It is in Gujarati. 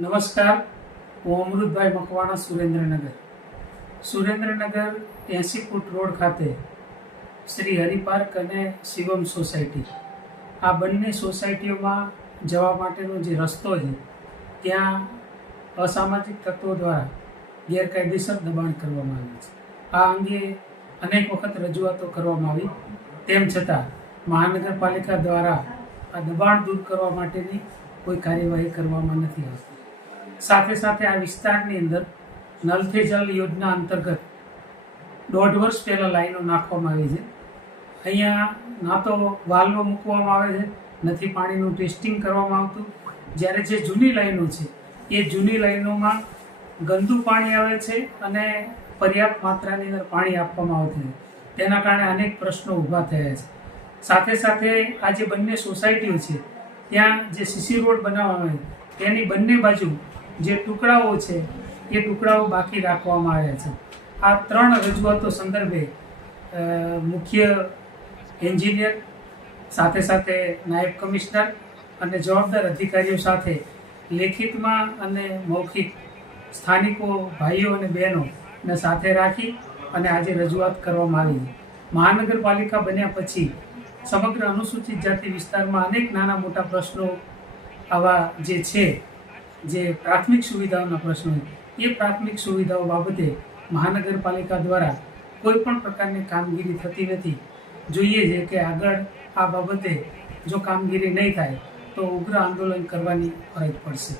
નમસ્કાર, હું અમૃતભાઈ મકવાણા, સુરેન્દ્રનગર 80 ફૂટ રોડ ખાતે શ્રી હરિપાર્ક અને શિવમ સોસાયટી, આ બંને સોસાયટીઓમાં જવા માટેનો જે રસ્તો છે ત્યાં અસામાજિક તત્વો દ્વારા ગેરકાયદેસર દબાણ કરવામાં આવ્યું છે. આ અંગે અનેક વખત રજૂઆતો કરવામાં આવી, તેમ છતાં મહાનગરપાલિકા દ્વારા આ દબાણ દૂર કરવા માટેની કોઈ કાર્યવાહી કરવામાં નથી આવતી. સાથે સાથે આ વિસ્તારની અંદર નલ સે જલ યોજના અંતર્ગત 1.5 વર્ષ પહેલાં લાઈનો નાખવામાં આવી છે. અહીંયા ના તો વાલ્વ મૂકવામાં આવે છે, નથી પાણીનું ટેસ્ટિંગ કરવામાં આવતું. જ્યારે જે જૂની લાઈનો છે એ જૂની લાઈનોમાં ગંદુ પાણી આવે છે અને પર્યાપ્ત માત્રાની અંદર પાણી આપવામાં આવતું છે. તેના કારણે અનેક પ્રશ્નો ઊભા થયા છે. સાથે સાથે આ જે બંને સોસાયટીઓ છે ત્યાં જે સીસી રોડ બનાવવામાં આવે તેની બંને બાજુ જે ટુકડાઓ છે એ ટુકડાઓ બાકી રાખવામાં આવ્યા છે. આ 3 રજૂઆતો સંદર્ભે મુખ્ય એન્જિનિયર સાથે સાથે નાયબ કમિશનર અને જવાબદાર અધિકારીઓ સાથે લેખિતમાં અને મૌખિક સ્થાનિકો ભાઈઓ અને બહેનોને સાથે રાખી અને આજે રજૂઆત કરવામાં આવી. મહાનગરપાલિકા બન્યા પછી સમગ્ર અનુસૂચિત જાતિ વિસ્તારમાં અનેક નાના મોટા પ્રશ્નો આવા જે છે, જે પ્રાથમિક સુવિધાઓના પ્રશ્નો, એ પ્રાથમિક સુવિધાઓ બાબતે મહાનગરપાલિકા દ્વારા કોઈ પણ પ્રકારની કામગીરી થતી નથી. જોઈએ છે કે આગળ આ બાબતે જો કામગીરી નહીં થાય તો ઉગ્ર આંદોલન કરવાની ફરજ પડશે.